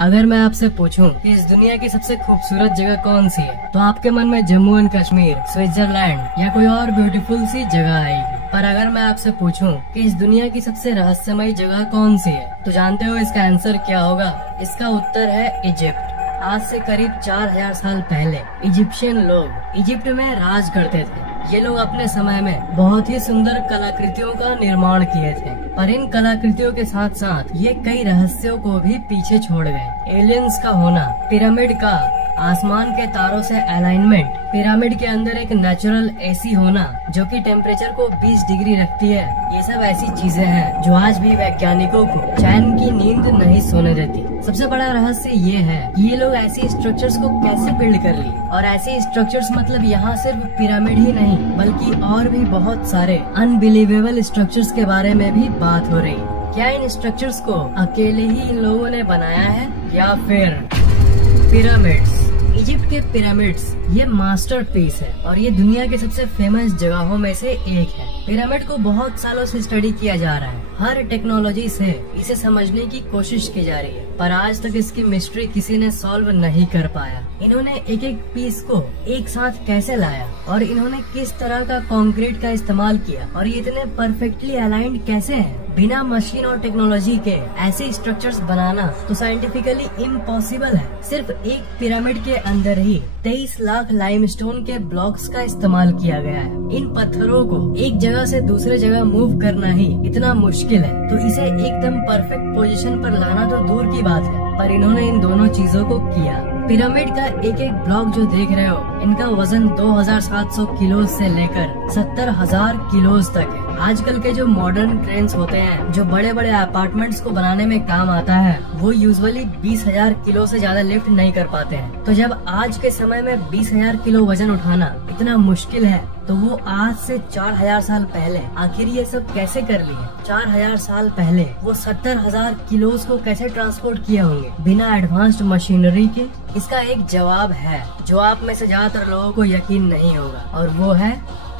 अगर मैं आपसे पूछूं कि इस दुनिया की सबसे खूबसूरत जगह कौन सी है, तो आपके मन में जम्मू एंड कश्मीर, स्विट्जरलैंड या कोई और ब्यूटीफुल सी जगह आएगी। पर अगर मैं आपसे पूछूं कि इस दुनिया की सबसे रहस्यमयी जगह कौन सी है, तो जानते हो इसका आंसर क्या होगा? इसका उत्तर है इजिप्ट। आज से करीब 4000 साल पहले इजिप्शियन लोग इजिप्ट में राज करते थे। ये लोग अपने समय में बहुत ही सुंदर कलाकृतियों का निर्माण किए थे, पर इन कलाकृतियों के साथ साथ ये कई रहस्यों को भी पीछे छोड़ गए। एलियंस का होना, पिरामिड का आसमान के तारों से अलाइनमेंट, पिरामिड के अंदर एक नेचुरल एसी होना जो कि टेम्परेचर को 20 डिग्री रखती है, ये सब ऐसी चीजें हैं जो आज भी वैज्ञानिकों को चैन की नींद नहीं सोने देती। सबसे बड़ा रहस्य ये है कि ये लोग ऐसी स्ट्रक्चर्स को कैसे बिल्ड कर ली, और ऐसे स्ट्रक्चर्स मतलब यहाँ सिर्फ पिरामिड ही नहीं बल्कि और भी बहुत सारे अनबिलीवेबल स्ट्रक्चर्स के बारे में भी बात हो रही। क्या इन स्ट्रक्चर्स को अकेले ही इन लोगों ने बनाया है या फिर? पिरामिड्स, इजिप्ट के पिरामिड्स ये मास्टरपीस है और ये दुनिया के सबसे फेमस जगहों में से एक है। पिरामिड को बहुत सालों से स्टडी किया जा रहा है, हर टेक्नोलॉजी से इसे समझने की कोशिश की जा रही है, पर आज तक इसकी मिस्ट्री किसी ने सॉल्व नहीं कर पाया। इन्होंने एक एक पीस को एक साथ कैसे लाया और इन्होंने किस तरह का कंक्रीट का इस्तेमाल किया और ये इतने परफेक्टली अलाइंड कैसे हैं? बिना मशीन और टेक्नोलॉजी के ऐसे स्ट्रक्चर्स बनाना तो साइंटिफिकली इम्पॉसिबल है। सिर्फ एक पिरामिड के अंदर ही 23 लाख लाइमस्टोन के ब्लॉक्स का इस्तेमाल किया गया है। इन पत्थरों को एक जगह से दूसरे जगह मूव करना ही इतना मुश्किल है, तो इसे एकदम परफेक्ट पोजीशन पर लाना तो दूर की बात है, पर इन्होंने इन दोनों चीजों को किया। पिरामिड का एक एक ब्लॉक जो देख रहे हो, इनका वजन 2700 किलो से लेकर 70,000 किलो तक है। आजकल के जो मॉडर्न क्रेन्स होते हैं जो बड़े बड़े अपार्टमेंट्स को बनाने में काम आता है, वो यूजुअली 20,000 किलो से ज्यादा लिफ्ट नहीं कर पाते हैं। तो जब आज के समय में 20,000 किलो वजन उठाना इतना मुश्किल है, तो वो आज से 4000 साल पहले आखिर ये सब कैसे कर लिए? 4000 साल पहले वो 70,000 किलो को कैसे ट्रांसपोर्ट किए होंगे बिना एडवांस्ड मशीनरी के? इसका एक जवाब है जो आप में से ज्यादातर लोगों को यकीन नहीं होगा, और वो है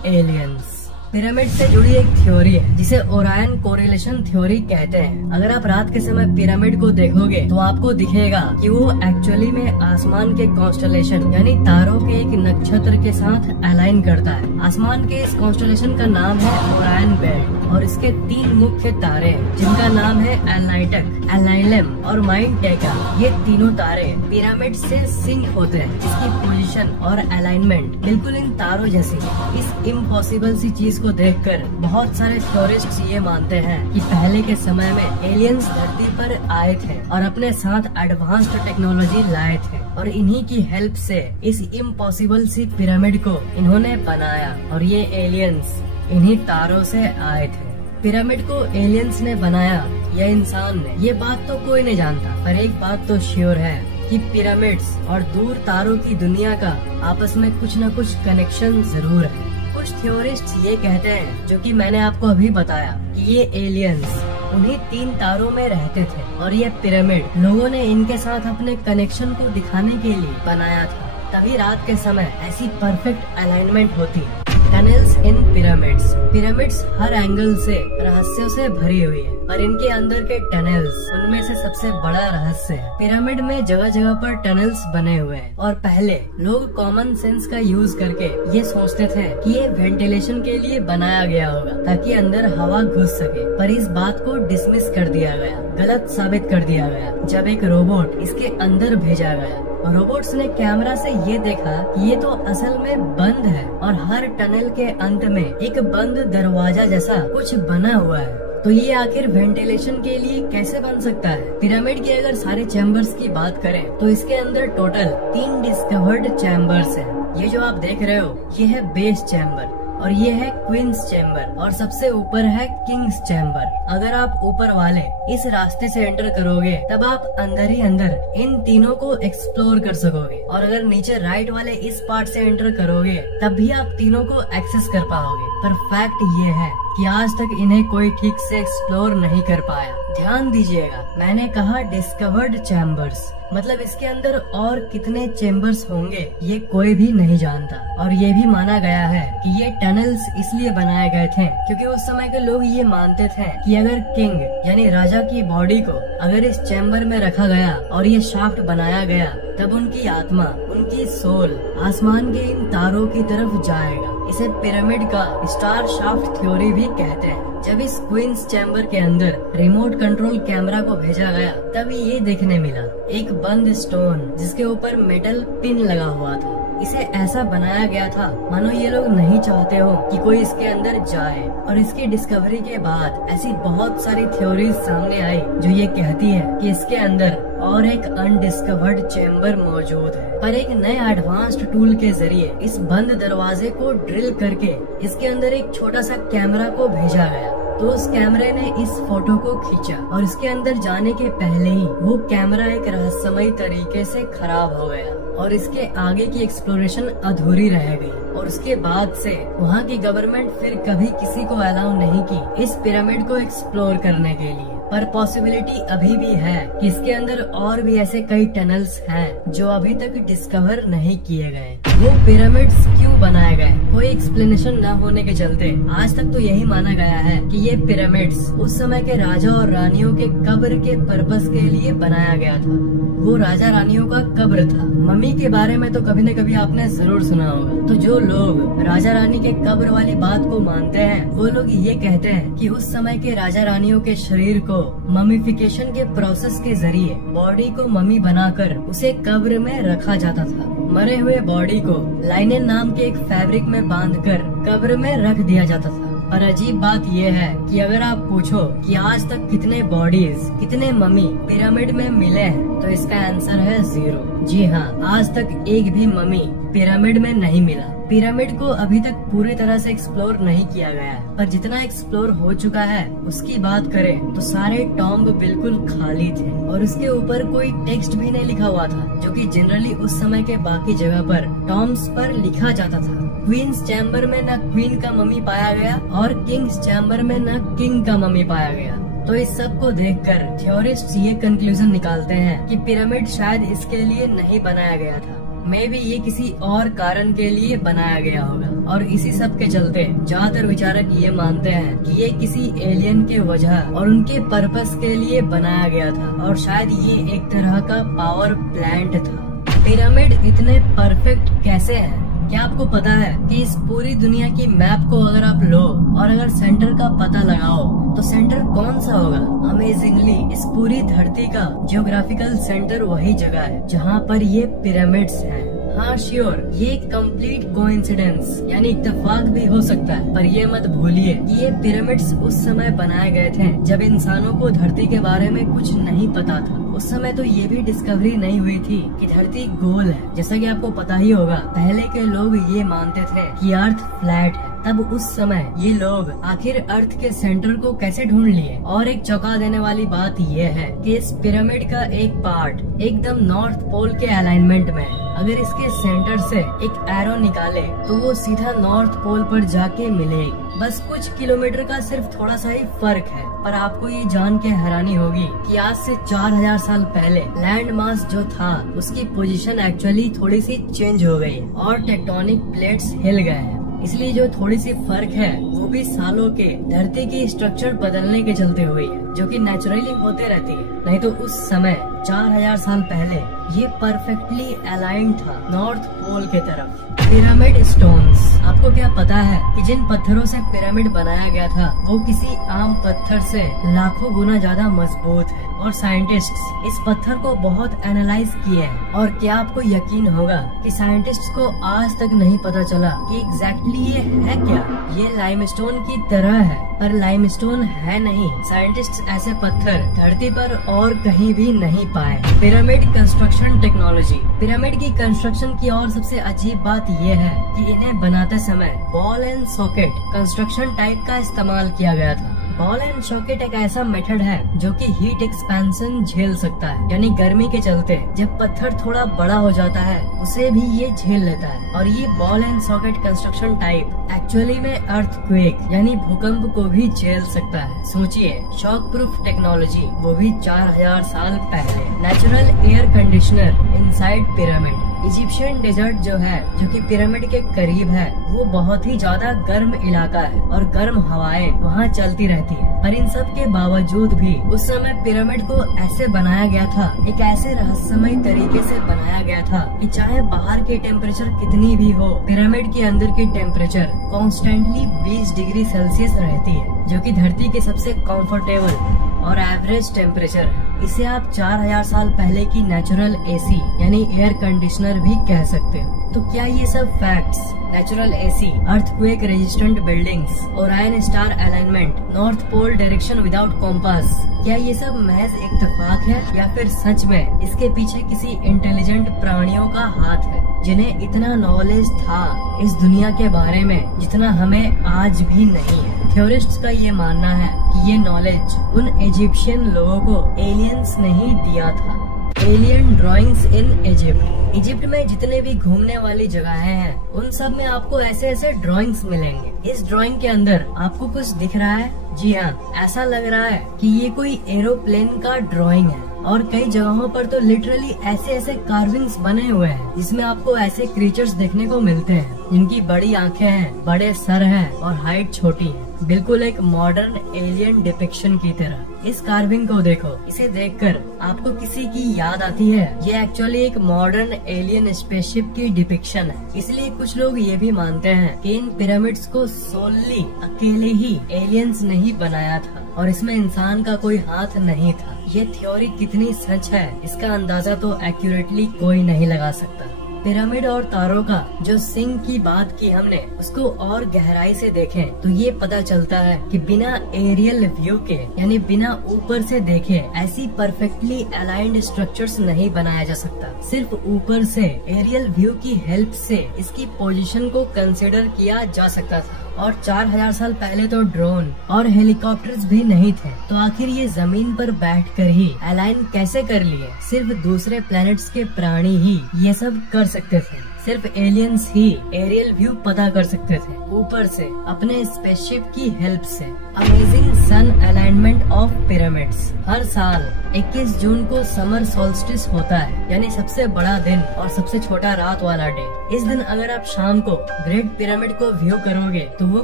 एलियंस। पिरामिड से जुड़ी एक थ्योरी है जिसे ओरायन कोरिलेशन थ्योरी कहते हैं। अगर आप रात के समय पिरामिड को देखोगे तो आपको दिखेगा कि वो एक्चुअली में आसमान के कॉन्स्टलेशन यानी तारों के एक नक्षत्र के साथ अलाइन करता है। आसमान के इस कॉन्स्टलेशन का नाम है ओरायन बेल्ट और इसके 3 मुख्य तारे हैं जिनका नाम है एलनाइटक, एलाइलम और माइंड टेका। ये तीनों तारे पिरामिड से सिंक होते हैं। इसकी पोजीशन और अलाइनमेंट बिल्कुल इन तारों जैसी है। इस इम्पॉसिबल सी चीज को देखकर बहुत सारे टूरिस्ट्स ये मानते हैं कि पहले के समय में एलियंस धरती पर आए थे और अपने साथ एडवांस्ड टेक्नोलॉजी लाए थे, और इन्हीं की हेल्प से इस इम्पॉसिबल सी पिरामिड को इन्होंने बनाया, और ये एलियंस इन्हीं तारों से आए थे। पिरामिड को एलियंस ने बनाया या इंसान ने, ये बात तो कोई नहीं जानता, पर एक बात तो श्योर है कि पिरामिड्स और दूर तारों की दुनिया का आपस में कुछ न कुछ कनेक्शन जरूर है। कुछ थ्योरिस्ट ये कहते हैं, जो कि मैंने आपको अभी बताया, कि ये एलियंस उन्हीं 3 तारों में रहते थे और ये पिरामिड लोगों ने इनके साथ अपने कनेक्शन को दिखाने के लिए बनाया था। तभी रात के समय ऐसी परफेक्ट अलाइनमेंट होती है। टनल्स इन पिरामिड्स, पिरामिड्स हर एंगल से रहस्यों से भरी हुई है, और इनके अंदर के टनल्स उनमें से सबसे बड़ा रहस्य है। पिरामिड में जगह जगह पर टनल्स बने हुए हैं, और पहले लोग कॉमन सेंस का यूज करके ये सोचते थे कि ये वेंटिलेशन के लिए बनाया गया होगा ताकि अंदर हवा घुस सके, पर इस बात को डिसमिस कर दिया गया, गलत साबित कर दिया गया जब एक रोबोट इसके अंदर भेजा गया। रोबोट्स ने कैमरा से ये देखा कि ये तो असल में बंद है, और हर टनल के अंत में एक बंद दरवाजा जैसा कुछ बना हुआ है। तो ये आखिर वेंटिलेशन के लिए कैसे बन सकता है? पिरामिड के अगर सारे चैम्बर्स की बात करें तो इसके अंदर टोटल 3 डिस्कवर्ड चैम्बर्स हैं। ये जो आप देख रहे हो ये है बेस चैम्बर, और ये है क्वींस चैम्बर, और सबसे ऊपर है किंग्स चैम्बर। अगर आप ऊपर वाले इस रास्ते से एंटर करोगे तब आप अंदर ही अंदर इन तीनों को एक्सप्लोर कर सकोगे, और अगर नीचे राइट वाले इस पार्ट से एंटर करोगे तब भी आप तीनों को एक्सेस कर पाओगे। पर फैक्ट ये है कि आज तक इन्हें कोई ठीक से एक्सप्लोर नहीं कर पाया। ध्यान दीजिएगा, मैंने कहा डिस्कवर्ड चैम्बर्स, मतलब इसके अंदर और कितने चेम्बर्स होंगे ये कोई भी नहीं जानता। और ये भी माना गया है कि ये टनल्स इसलिए बनाए गए थे क्योंकि उस समय के लोग ये मानते थे कि अगर किंग यानी राजा की बॉडी को अगर इस चैम्बर में रखा गया और ये शाफ्ट बनाया गया, तब उनकी आत्मा, उनकी सोल आसमान के इन तारों की तरफ जाएगा। इसे पिरामिड का स्टार शाफ्ट थ्योरी भी कहते हैं। जब इस क्वींस चैम्बर के अंदर रिमोट कंट्रोल कैमरा को भेजा गया, तभी ये देखने मिला एक बंद स्टोन जिसके ऊपर मेटल पिन लगा हुआ था। इसे ऐसा बनाया गया था मानो ये लोग नहीं चाहते हो कि कोई इसके अंदर जाए। और इसकी डिस्कवरी के बाद ऐसी बहुत सारी थ्योरीज सामने आई जो ये कहती है कि इसके अंदर और एक अनडिस्कवर्ड चैम्बर मौजूद है। पर एक नए एडवांस्ड टूल के जरिए इस बंद दरवाजे को ड्रिल करके इसके अंदर एक छोटा सा कैमरा को भेजा गया। तो उस कैमरे ने इस फोटो को खींचा और इसके अंदर जाने के पहले ही वो कैमरा एक रहस्यमयी तरीके से खराब हो गया और इसके आगे की एक्सप्लोरेशन अधूरी रह गई। और उसके बाद से वहाँ की गवर्नमेंट फिर कभी किसी को अलाउ नहीं की इस पिरामिड को एक्सप्लोर करने के लिए। पर पॉसिबिलिटी अभी भी है कि इसके अंदर और भी ऐसे कई टनल्स हैं जो अभी तक डिस्कवर नहीं किए गए। वो पिरामिड्स क्यों बनाए गए, कोई एक्सप्लेनेशन न होने के चलते आज तक तो यही माना गया है कि ये पिरामिड्स उस समय के राजा और रानियों के कब्र के पर्पस के लिए बनाया गया था। वो राजा रानियों का कब्र था। मम्मी के बारे में तो कभी न कभी आपने जरूर सुना होगा। तो जो लोग राजा रानी के कब्र वाली बात को मानते हैं, वो लोग ये कहते हैं कि उस समय के राजा रानियों के शरीर को ममीफिकेशन के प्रोसेस के जरिए बॉडी को मम्मी बनाकर उसे कब्र में रखा जाता था। मरे हुए बॉडी को लाइनेन नाम के एक फैब्रिक में बांधकर कब्र में रख दिया जाता था। पर अजीब बात यह है कि अगर आप पूछो कि आज तक कितने बॉडीज, कितने मम्मी पिरामिड में मिले हैं, तो इसका आंसर है 0। जी हाँ, आज तक एक भी मम्मी पिरामिड में नहीं मिला। पिरामिड को अभी तक पूरी तरह से एक्सप्लोर नहीं किया गया है, पर जितना एक्सप्लोर हो चुका है उसकी बात करें तो सारे टॉम्ब बिल्कुल खाली थे और उसके ऊपर कोई टेक्स्ट भी नहीं लिखा हुआ था, जो कि जनरली उस समय के बाकी जगह पर टॉम्ब्स पर लिखा जाता था। क्वींस चैम्बर में न क्वीन का मम्मी पाया गया और किंग्स चैम्बर में न किंग का मम्मी पाया गया। तो इस सब को देखकर थ्योरिस्ट्स ये कंक्लूजन निकालते हैं कि पिरामिड शायद इसके लिए नहीं बनाया गया था। मे भी ये किसी और कारण के लिए बनाया गया होगा। और इसी सब के चलते ज्यादातर विचारक ये मानते हैं कि ये किसी एलियन के वजह और उनके पर्पस के लिए बनाया गया था और शायद ये एक तरह का पावर प्लांट था। पिरामिड इतने परफेक्ट कैसे हैं? क्या आपको पता है कि इस पूरी दुनिया की मैप को अगर आप लो और अगर सेंटर का पता लगाओ तो सेंटर कौन सा होगा? अमेजिंगली इस पूरी धरती का जियोग्राफिकल सेंटर वही जगह है जहाँ पर ये पिरामिड्स हैं। हाँ श्योर, ये कंप्लीट कोइंसिडेंस यानी इत्तेफाक भी हो सकता है, पर ये मत भूलिए कि ये पिरामिड्स उस समय बनाए गए थे जब इंसानों को धरती के बारे में कुछ नहीं पता था। उस समय तो ये भी डिस्कवरी नहीं हुई थी कि धरती गोल है। जैसा कि आपको पता ही होगा, पहले के लोग ये मानते थे कि अर्थ फ्लैट है। तब उस समय ये लोग आखिर अर्थ के सेंटर को कैसे ढूंढ लिए? और एक चौंका देने वाली बात ये है कि इस पिरामिड का एक पार्ट एकदम नॉर्थ पोल के अलाइनमेंट में है। अगर इसके सेंटर से एक एरो निकाले तो वो सीधा नॉर्थ पोल पर जाके मिलेगी। बस कुछ किलोमीटर का सिर्फ थोड़ा सा ही फर्क है। पर आपको ये जान के हैरानी होगी कि आज से 4000 साल पहले लैंड मास जो था उसकी पोजीशन एक्चुअली थोड़ी सी चेंज हो गई और टेक्टोनिक प्लेट्स हिल गए हैं। इसलिए जो थोड़ी सी फर्क है वो भी सालों के धरती की स्ट्रक्चर बदलने के चलते हुई है, जो कि नेचुरली होते रहती है। नहीं तो उस समय 4000 साल पहले ये परफेक्टली अलाइन था नॉर्थ पोल के तरफ। पिरामिड स्टोन्स, आपको क्या पता है कि जिन पत्थरों से पिरामिड बनाया गया था वो किसी आम पत्थर से लाखों गुना ज्यादा मजबूत है और साइंटिस्ट्स इस पत्थर को बहुत एनालाइज किए हैं। और क्या आपको यकीन होगा कि साइंटिस्ट्स को आज तक नहीं पता चला कि एग्जैक्टली ये है क्या? ये लाइमस्टोन की तरह है पर लाइमस्टोन है नहीं। साइंटिस्ट्स ऐसे पत्थर धरती पर और कहीं भी नहीं पाए। पिरामिड कंस्ट्रक्शन टेक्नोलॉजी, पिरामिड की कंस्ट्रक्शन की और सबसे अजीब बात ये है कि इन्हें बनाते समय ball and socket construction type का इस्तेमाल किया गया था। बॉल एंड सॉकेट एक ऐसा मेथड है जो कि हीट एक्सपेंशन झेल सकता है, यानी गर्मी के चलते जब पत्थर थोड़ा बड़ा हो जाता है उसे भी ये झेल लेता है। और ये ball and socket construction type actually में अर्थक्वेक यानी भूकंप को भी झेल सकता है। सोचिए, शॉक प्रूफ टेक्नोलॉजी, वो भी 4000 साल पहले। Natural air conditioner inside pyramid. Egyptian desert जो है, जो कि पिरामिड के करीब है, वो बहुत ही ज्यादा गर्म इलाका है और गर्म हवाएं वहाँ चलती रहती है। पर इन सब के बावजूद भी उस समय पिरामिड को ऐसे बनाया गया था, एक ऐसे रहस्यमय तरीके से बनाया गया था कि चाहे बाहर की टेम्परेचर कितनी भी हो, पिरामिड के अंदर की टेम्परेचर कॉन्स्टेंटली 20 डिग्री सेल्सियस रहती है, जो कि धरती के सबसे कंफर्टेबल और एवरेज टेम्परेचर है। इसे आप 4000 साल पहले की नेचुरल एसी यानी एयर कंडीशनर भी कह सकते हो। तो क्या ये सब facts, natural AC, earthquake resistant buildings, Orion star alignment, north pole direction without compass, क्या ये सब महज इत्तेफाक है या फिर सच में इसके पीछे किसी इंटेलिजेंट प्राणियों का हाथ है, जिन्हें इतना नॉलेज था इस दुनिया के बारे में जितना हमें आज भी नहीं है। थ्योरिस्ट्स का ये मानना है कि ये नॉलेज उन इजिप्शियन लोगों को एलियंस ने ही दिया था। Alien drawings in Egypt. Egypt में जितने भी घूमने वाली जगहें हैं उन सब में आपको ऐसे ऐसे ड्राइंग्स मिलेंगे। इस ड्राइंग के अंदर आपको कुछ दिख रहा है? जी हाँ, ऐसा लग रहा है कि ये कोई एरोप्लेन का ड्राइंग है। और कई जगहों पर तो लिटरली ऐसे ऐसे कार्विंग्स बने हुए हैं जिसमें आपको ऐसे क्रीचर्स देखने को मिलते हैं जिनकी बड़ी आंखें हैं, बड़े सर हैं और हाइट छोटी है, बिल्कुल एक मॉडर्न एलियन डिपिक्शन की तरह। इस कार्विंग को देखो, इसे देखकर आपको किसी की याद आती है? ये एक्चुअली एक मॉडर्न एलियन स्पेसशिप की डिपिक्शन है। इसलिए कुछ लोग ये भी मानते हैं कि इन पिरामिड्स को सोलली अकेले ही एलियंस ने ही बनाया था और इसमें इंसान का कोई हाथ नहीं था। ये थ्योरी कितनी सच है इसका अंदाजा तो एक्यूरेटली कोई नहीं लगा सकता। पिरामिड और तारों का जो सिंक की बात की हमने, उसको और गहराई से देखें तो ये पता चलता है कि बिना एरियल व्यू के यानी बिना ऊपर से देखे ऐसी परफेक्टली अलाइंड स्ट्रक्चर्स नहीं बनाया जा सकता। सिर्फ ऊपर से एरियल व्यू की हेल्प से इसकी पोजीशन को कंसिडर किया जा सकता था। और 4000 साल पहले तो ड्रोन और हेलीकॉप्टर्स भी नहीं थे, तो आखिर ये जमीन पर बैठकर ही अलाइन कैसे कर लिए? सिर्फ दूसरे प्लैनेट्स के प्राणी ही ये सब कर सकते थे। सिर्फ एलियंस ही एरियल व्यू पता कर सकते थे ऊपर से अपने स्पेसशिप की हेल्प से। Amazing sun alignment of pyramids. हर साल 21 जून को समर सोल्स्टिस होता है, यानी सबसे बड़ा दिन और सबसे छोटा रात वाला डे। इस दिन अगर आप शाम को ग्रेट पिरामिड को व्यू करोगे तो वो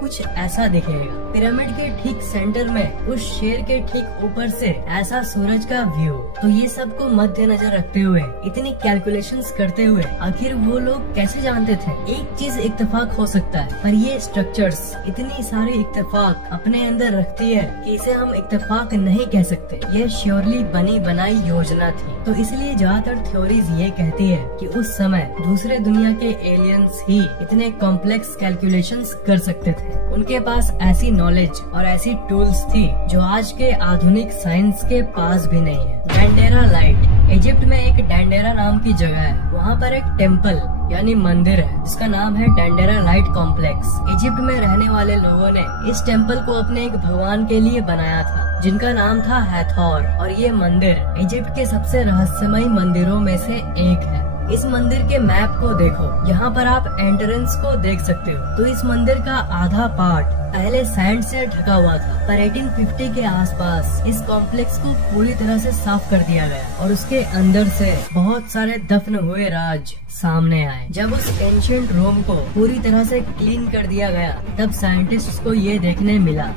कुछ ऐसा दिखेगा। पिरामिड के ठीक सेंटर में उस शेर के ठीक ऊपर से ऐसा सूरज का व्यू। तो ये सबको मद्देनजर रखते हुए, इतनी कैलकुलेशंस करते हुए आखिर वो लोग कैसे जानते थे? एक चीज इत्तेफाक हो सकता है, पर ये स्ट्रक्चर्स इतनी सारी इत्तेफाक अपने अंदर रखती है कि इसे हम इत्तेफाक नहीं कह सकते। ये श्योरली बनी बनाई योजना थी। तो इसलिए ज्यादातर थ्योरीज ये कहती है कि उस समय दूसरे दुनिया के एलियंस ही इतने कॉम्प्लेक्स कैलकुलेशंस कर सकते थे। उनके पास ऐसी नॉलेज और ऐसी टूल्स थी जो आज के आधुनिक साइंस के पास भी नहीं है। डैंडेरा लाइट। इजिप्ट में एक डैंडेरा नाम की जगह है, वहाँ पर एक टेम्पल यानी मंदिर है जिसका नाम है डैंडेरा लाइट कॉम्प्लेक्स। इजिप्ट में रहने वाले लोगों ने इस टेम्पल को अपने एक भगवान के लिए बनाया था जिनका नाम था हैथोर। और ये मंदिर इजिप्ट के सबसे रहस्यमय मंदिरों में से एक है। इस मंदिर के मैप को देखो, यहाँ पर आप एंट्रेंस को देख सकते हो। तो इस मंदिर का आधा पार्ट पहले सैंड से ढका हुआ था, पर 1850 के आसपास इस कॉम्प्लेक्स को पूरी तरह से साफ कर दिया गया और उसके अंदर से बहुत सारे दफन हुए राज सामने आए। जब उस एंशिएंट रोम को पूरी तरह से क्लीन कर दिया गया तब साइंटिस्ट को ये देखने मिला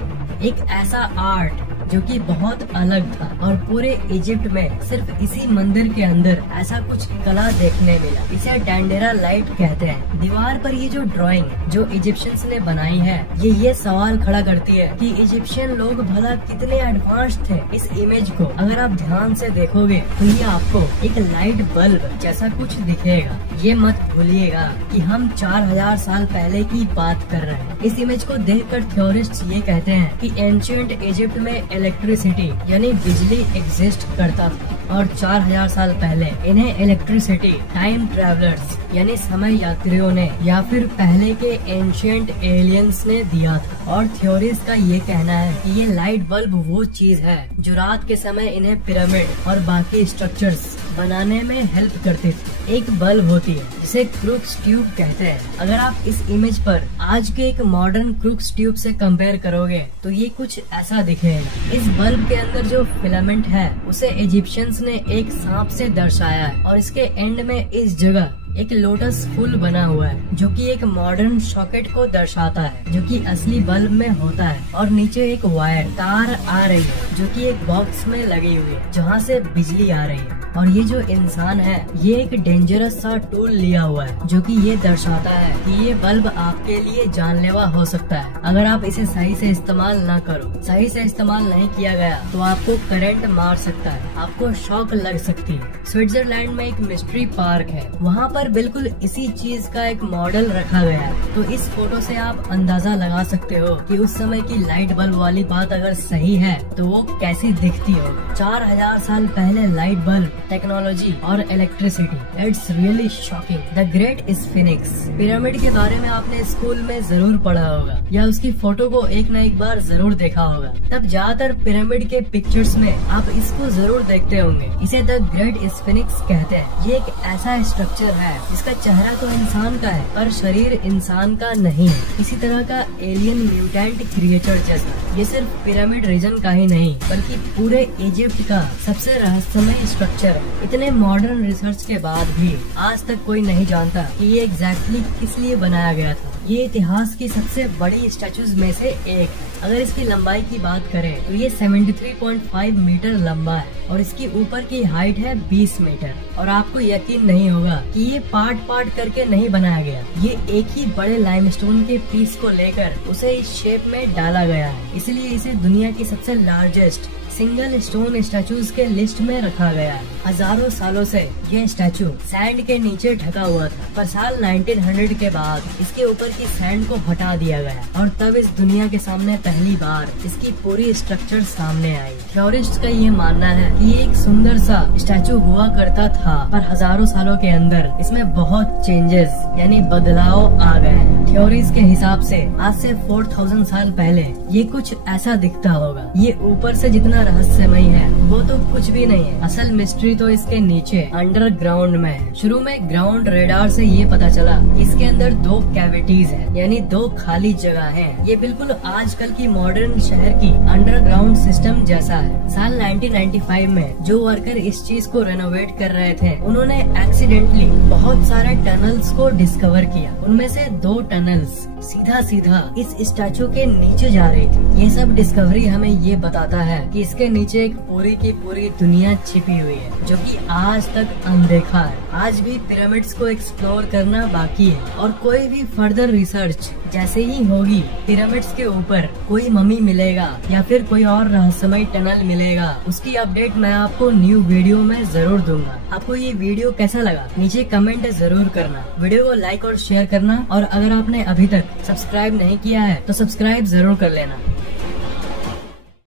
एक ऐसा आर्ट जो कि बहुत अलग था और पूरे इजिप्ट में सिर्फ इसी मंदिर के अंदर ऐसा कुछ कला देखने मिला। इसे डैंडेरा लाइट कहते हैं। दीवार पर ये जो ड्राइंग जो इजिप्शियंस ने बनाई है ये सवाल खड़ा करती है कि इजिप्शियन लोग भला कितने एडवांस थे। इस इमेज को अगर आप ध्यान से देखोगे तो ये आपको एक लाइट बल्ब जैसा कुछ दिखेगा। ये मत भूलिएगा कि हम 4000 साल पहले की बात कर रहे हैं। इस इमेज को देखकर थ्योरिस्ट्स ये कहते हैं कि एंशिएंट इजिप्ट में इलेक्ट्रिसिटी यानी बिजली एग्जिस्ट करता था। और 4000 साल पहले इन्हें इलेक्ट्रिसिटी टाइम ट्रेवलर्स यानी समय यात्रियों ने या फिर पहले के एंशिएंट एलियंस ने दिया था। और थ्योरीज का ये कहना है कि ये लाइट बल्ब वो चीज है जो रात के समय इन्हें पिरामिड और बाकी स्ट्रक्चर्स बनाने में हेल्प करती थी। एक बल्ब होती है जिसे क्रूक्स ट्यूब कहते हैं। अगर आप इस इमेज पर आज के एक मॉडर्न क्रूक्स ट्यूब से कंपेयर करोगे तो ये कुछ ऐसा दिखेगा। इस बल्ब के अंदर जो फिलामेंट है उसे इजिप्शियंस ने एक सांप से दर्शाया है और इसके एंड में इस जगह एक लोटस फूल बना हुआ है जो कि एक मॉडर्न सॉकेट को दर्शाता है जो कि असली बल्ब में होता है। और नीचे एक वायर तार आ रही है जो कि एक बॉक्स में लगी हुई है जहाँ से बिजली आ रही है। और ये जो इंसान है ये एक डेंजरस सा टूल लिया हुआ है जो कि ये दर्शाता है कि ये बल्ब आपके लिए जानलेवा हो सकता है अगर आप इसे सही से इस्तेमाल ना करो। सही से इस्तेमाल नहीं किया गया तो आपको करंट मार सकता है, आपको शॉक लग सकती है। स्विट्जरलैंड में एक मिस्ट्री पार्क है, वहाँ पर बिल्कुल इसी चीज का एक मॉडल रखा गया है। तो इस फोटो से आप अंदाजा लगा सकते हो कि उस समय की लाइट बल्ब वाली बात अगर सही है तो वो कैसी दिखती हो। 4000 साल पहले लाइट बल्ब, टेक्नोलॉजी और electricity, it's really shocking. The great sphinx pyramid के बारे में आपने स्कूल में जरूर पढ़ा होगा या उसकी फोटो को एक न एक बार जरूर देखा होगा। तब ज्यादातर पिरामिड के पिक्चर्स में आप इसको जरूर देखते होंगे। इसे द ग्रेट स्फिनिक्स कहते हैं। ये एक ऐसा स्ट्रक्चर है जिसका चेहरा तो इंसान का है पर शरीर इंसान का नहीं है, किसी तरह का एलियन म्यूटेंट क्रिएचर जैसा। ये सिर्फ पिरामिड रीजन का ही नहीं बल्कि पूरे इजिप्ट का सबसे रहस्यमय स्ट्रक्चर है। इतने मॉडर्न रिसर्च के बाद भी आज तक कोई नहीं जानता कि ये एग्जैक्टली किस लिए बनाया गया था। ये इतिहास की सबसे बड़ी स्टैचूज में से एक है। अगर इसकी लंबाई की बात करें तो ये 73.5 मीटर लंबा है और इसकी ऊपर की हाइट है 20 मीटर। और आपको यकीन नहीं होगा कि ये पार्ट पार्ट करके नहीं बनाया गया, ये एक ही बड़े लाइमस्टोन के पीस को लेकर उसे इस शेप में डाला गया है। इसलिए इसे दुनिया की सबसे लार्जेस्ट सिंगल स्टोन स्टैचूज के लिस्ट में रखा गया है। हजारों सालों से ये स्टैचू सैंड के नीचे ढका हुआ था पर साल 1900 के बाद इसके ऊपर की सैंड को हटा दिया गया और तब इस दुनिया के सामने पहली बार इसकी पूरी स्ट्रक्चर सामने आई। थ्योरिस्ट का ये मानना है कि ये एक सुंदर सा स्टैचू हुआ करता था पर हजारों सालों के अंदर इसमें बहुत चेंजेस यानी बदलाव आ गए। थ्योरीज के हिसाब से आज से 4000 साल पहले ये कुछ ऐसा दिखता होगा। ये ऊपर से जितना रहस्यमय है वो तो कुछ भी नहीं है, असल मिस्ट्री तो इसके नीचे अंडरग्राउंड में है। शुरू में ग्राउंड रेडार से ये पता चला कि इसके अंदर 2 कैविटीज हैं यानी 2 खाली जगह हैं। ये बिल्कुल आजकल की मॉडर्न शहर की अंडरग्राउंड सिस्टम जैसा है। साल 1995 में जो वर्कर इस चीज को रेनोवेट कर रहे थे उन्होंने एक्सीडेंटली बहुत सारे टनल्स को डिस्कवर किया। उनमें से 2 टनल्स सीधा सीधा इस स्टैचू के नीचे जा रही थी। ये सब डिस्कवरी हमें ये बताता है कि इसके नीचे एक पूरी की पूरी दुनिया छिपी हुई है जो कि आज तक अनदेखा है। आज भी पिरामिड्स को एक्सप्लोर करना बाकी है और कोई भी फर्दर रिसर्च जैसे ही होगी पिरामिड्स के ऊपर कोई मम्मी मिलेगा या फिर कोई और रहस्यमय टनल मिलेगा, उसकी अपडेट मैं आपको न्यू वीडियो में जरूर दूंगा। आपको ये वीडियो कैसा लगा नीचे कमेंट जरूर करना, वीडियो को लाइक और शेयर करना और अगर आपने अभी तक सब्सक्राइब नहीं किया है तो सब्सक्राइब जरूर कर लेना।